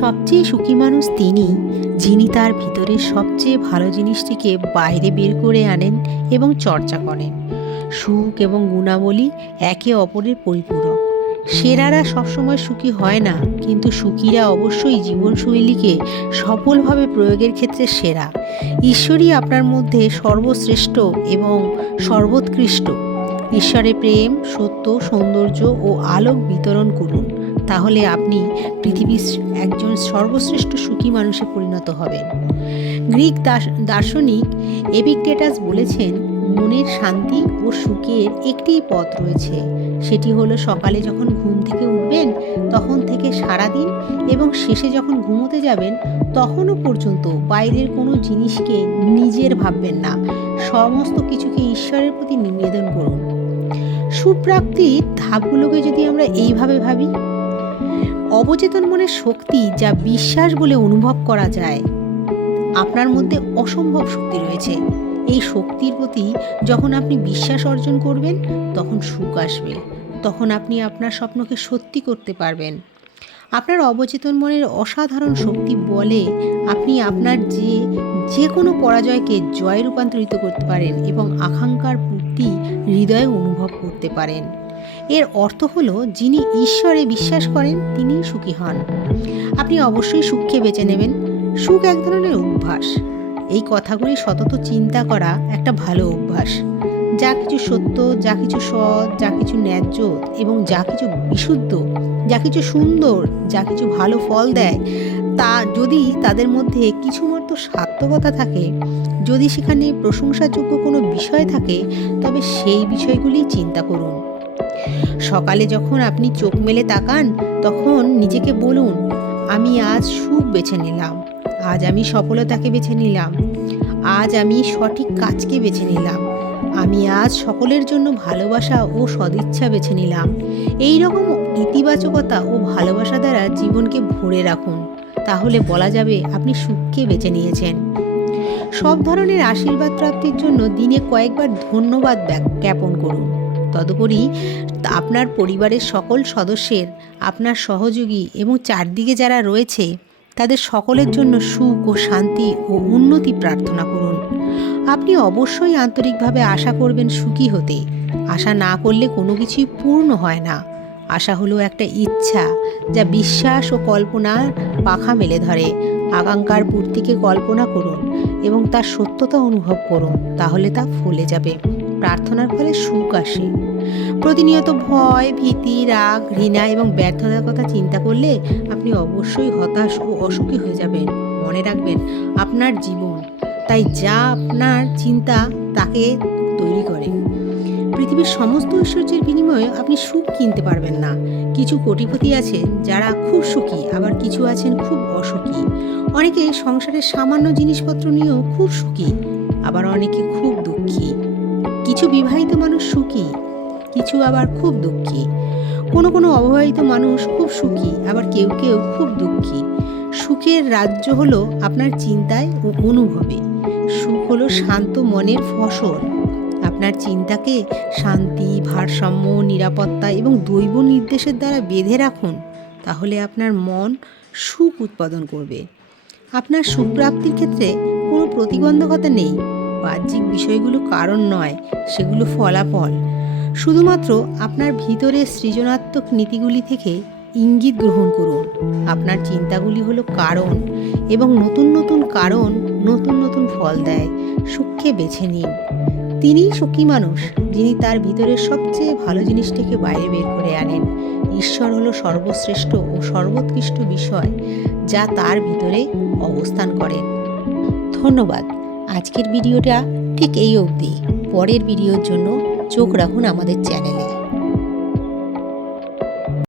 সবচেয়ে সুখী মানুষ তিনি, যিনি তার ভিতরের সবচেয়ে ভালো জিনিসটিকে বাইরে বের করে আনেন এবং চর্চা করেন। সুখ এবং গুণাবলী একে অপরের পরিপূরক। সেরারা সবসময় সুখী হয় না, কিন্তু সুখীরা অবশ্যই জীবনশৈলীকে সফলভাবে প্রয়োগের ক্ষেত্রে সেরা। ঈশ্বরই আপনার মধ্যে সর্বশ্রেষ্ঠ এবং সর্বোৎকৃষ্ট। ঈশ্বরের প্রেম, সত্য, সৌন্দর্য ও আলোক বিতরণ করুন, তাহলে আপনি পৃথিবীর একজন সর্বশ্রেষ্ঠ সুখী মানুষে পরিণত হবেন। গ্রিক দার্শনিক এপিক্টেটাস বলেছেন, মনের শান্তি ও সুখের একটিই পথ রয়েছে, সেটি হলো সকালে যখন ঘুম থেকে উঠবেন তখন থেকে সারাদিন এবং শেষে যখন ঘুমোতে যাবেন তখনও পর্যন্ত বাইরের কোনো জিনিসকে নিজের ভাববেন না, সমস্ত কিছুকে ঈশ্বরের প্রতি নিবেদন করুন। সুপ্রাপ্তির ধাপগুলোকে যদি আমরা এইভাবে ভাবি, অবচেতন মনের শক্তি যা বিশ্বাস বলে অনুভব করা যায়। আপনার মধ্যে অসম্ভব শক্তি রয়েছে। এই শক্তির প্রতি যখন আপনি বিশ্বাস অর্জন করবেন তখন সুখ আসবে, তখন আপনি আপনার স্বপ্নকে সত্যি করতে পারবেন। আপনার অবচেতন মনের অসাধারণ শক্তি বলে আপনি আপনার যে কোনো পরাজয়কে জয়ে রূপান্তরিত করতে পারেন এবং আকাঙ্ক্ষার পূর্তি হৃদয়ে অনুভব করতে পারেন। এর অর্থ হলো, যিনি ঈশ্বরে বিশ্বাস করেন তিনি সুখী হন। আপনি অবশ্যই সুখকে বেছে নেবেন। সুখ এক ধরনের অভ্যাস। এই কথাগুলি সতত চিন্তা করা একটা ভালো অভ্যাস। যা কিছু সত্য, যা কিছু সৎ, যা কিছু ন্যায্য এবং যা কিছু বিশুদ্ধ, যা কিছু সুন্দর, যা কিছু ভালো ফল দেয়, তা যদি তাদের মধ্যে কিছুমাত্র সার্থকতা থাকে, যদি সেখানে প্রশংসাযোগ্য কোনো বিষয় থাকে, তবে সেই বিষয়গুলি চিন্তা করুন। সকালে যখন আপনি চোখ মেলে তাকান তখন নিজেকে বলুন, আমি আজ সুখ বেছে নিলাম, আজ আমি সফলতাকে বেছে নিলাম, আজ আমি সঠিক কাজকে বেছে নিলাম, আমি আজ সকলের জন্য ভালোবাসা ও সদিচ্ছা বেছে নিলাম। এই রকম ইতিবাচকতা ও ভালোবাসা দ্বারা জীবনকে ভরে রাখুন, তাহলে বলা যাবে আপনি সুখকে বেছে নিয়েছেন। সব ধরনের আশীর্বাদ প্রাপ্তির জন্য দিনে কয়েকবার ধন্যবাদ জ্ঞাপন করুন। তদুপরি আপনার পরিবারের সকল সদস্যের, আপনার সহযোগী এবং চারদিকে যারা রয়েছে তাদের সকলের জন্য সুখ ও শান্তি ও উন্নতি প্রার্থনা করুন। আপনি অবশ্যই আন্তরিকভাবে আশা করবেন সুখী হতে। আশা না করলে কোনো কিছুই পূর্ণ হয় না। আশা হলো একটা ইচ্ছা যা বিশ্বাস ও কল্পনার পাখা মেলে ধরে। আকাঙ্ক্ষার পূর্তিকে কল্পনা করুন এবং তার সত্যতা অনুভব করুন, তাহলে তা ফলে যাবে। প্রার্থনার ফলে সুখ আসে। প্রতিনিয়ত ভয়, ভীতি, রাগ, ঘৃণা এবং ব্যর্থতার কথা চিন্তা করলে আপনি অবশ্যই হতাশ ও অসুখী হয়ে যাবেন। মনে রাখবেন, আপনার জীবন, তাই যা আপনার চিন্তা তাকে তৈরি করে। পৃথিবীর সমস্ত ঐশ্বর্যের বিনিময়ে আপনি সুখ কিনতে পারবেন না। কিছু কোটিপতি আছেন যারা খুব সুখী, আবার কিছু আছেন খুব অসুখী। অনেকে সংসারের সামান্য জিনিসপত্র নিয়েও খুব সুখী, আবার অনেকে খুব দুঃখী। কিছু বিবাহিত মানুষ সুখী, কিছু আবার খুব দুঃখী। কোনো অবিবাহিত মানুষ খুব সুখী, আবার কেউ কেউ খুব দুঃখী। সুখের রাজ্য হলো আপনার চিন্তায় ও অনুভবে। সুখ হলো শান্ত মনের ফসল। আপনার চিন্তাকে শান্তি, ভারসাম্য, নিরাপত্তা এবং দৈব নির্দেশের দ্বারা বেঁধে রাখুন, তাহলে আপনার মন সুখ উৎপাদন করবে। আপনার সুখপ্রাপ্তির ক্ষেত্রে কোনো প্রতিবন্ধকতা নেই। বাহ্যিক বিষয়গুলো কারণ নয়, সেগুলো ফলাফল। শুধুমাত্র আপনার ভিতরের সৃজনাত্মক নীতিগুলি থেকে ইঙ্গিত গ্রহণ করুন। আপনার চিন্তাগুলি হলো কারণ, এবং নতুন নতুন কারণ নতুন নতুন ফল দেয়। সুখকে বেছে নিন। তিনিই সুখী মানুষ, যিনি তার ভিতরের সবচেয়ে ভালো জিনিসটাকে বাইরে বের করে আনেন। ঈশ্বর হলো সর্বশ্রেষ্ঠ ও সর্বোৎকৃষ্ট বিষয় যা তার ভিতরে অবস্থান করেন। ধন্যবাদ। আজকের ভিডিওটা ঠিক এই অবধি। পরের ভিডিওর জন্য চোখ রাখুন আমাদের চ্যানেলে।